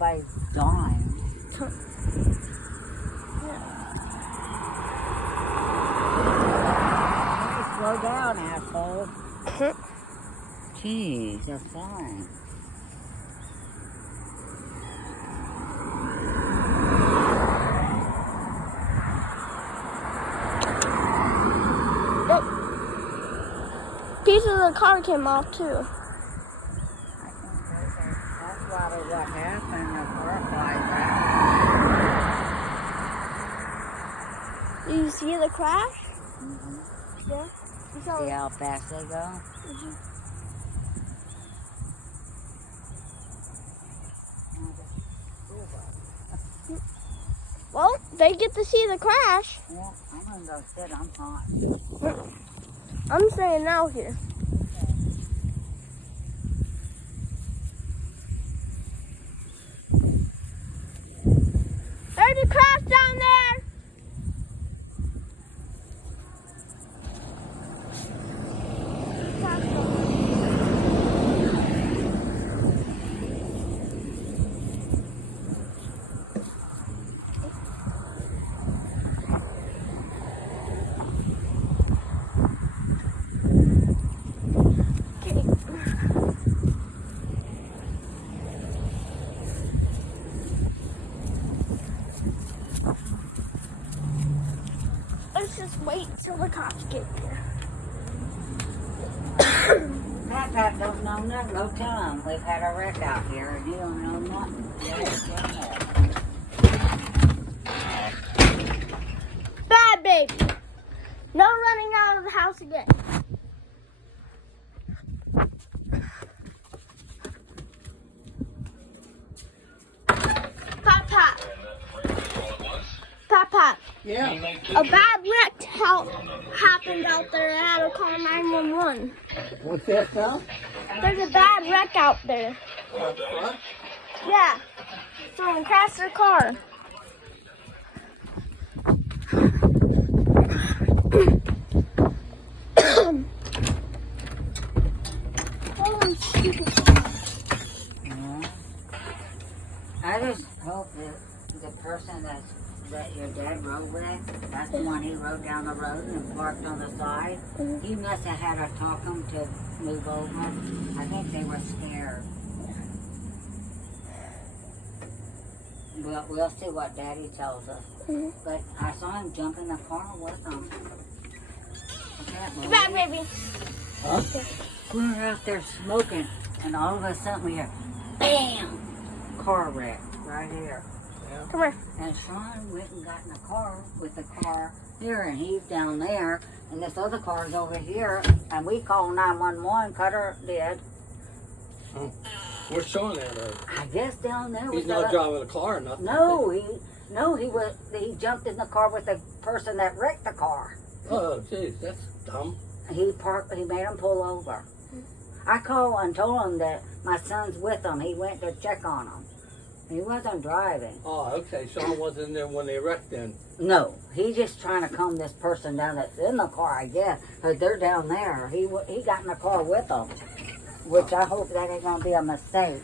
nobody's dying. Hey, slow down, asshole. Jeez, they're flying. Piece of the car came off too. I think that's probably what happened. The car flies out. Did you see the crash? Mm-hmm. Yeah. You saw See it? how fast they go? Mhm. Well, they get to see the crash. Well, I'm gonna go sit. I'm hot. I'm staying out here. There's a crash down there. Let's just wait till the cops get here. Pat don't know nothing. Go tell him we've had a wreck out here and he don't know nothing. Bad baby. No running out of the house again. Pop. Pop. Yeah. A bad wreck happened out there. I had to call 911. What's that now? There's a bad wreck out there. What? Yeah. Someone crashed their car. Holy stupid. Yeah. I just hope that the person that your dad rode with, that's the one he rode down the road and parked on the side. Mhm. He must have had to talk them to move over. I think they were scared. But we'll see what Daddy tells us. Mhm. But I saw him jump in the car with them. Bad baby. Huh? We were out there smoking, and all of a sudden we hear, BAM! Car wreck right here. Come here. And Sean went and got in the car with the car here, and he's down there, and this other car's over here, and we called 911. Cutter did. Where's Sean at? I guess down there. He's with not the- driving a car or nothing. He jumped in the car with the person that wrecked the car. Oh, jeez, that's dumb. He made him pull over. I called and told him that my son's with him. He went to check on him. He wasn't driving. Oh, okay. Sean wasn't there when they wrecked then. No, he's just trying to calm this person down that's in the car, I guess. But they're down there. He got in the car with them, which I hope that ain't gonna be a mistake.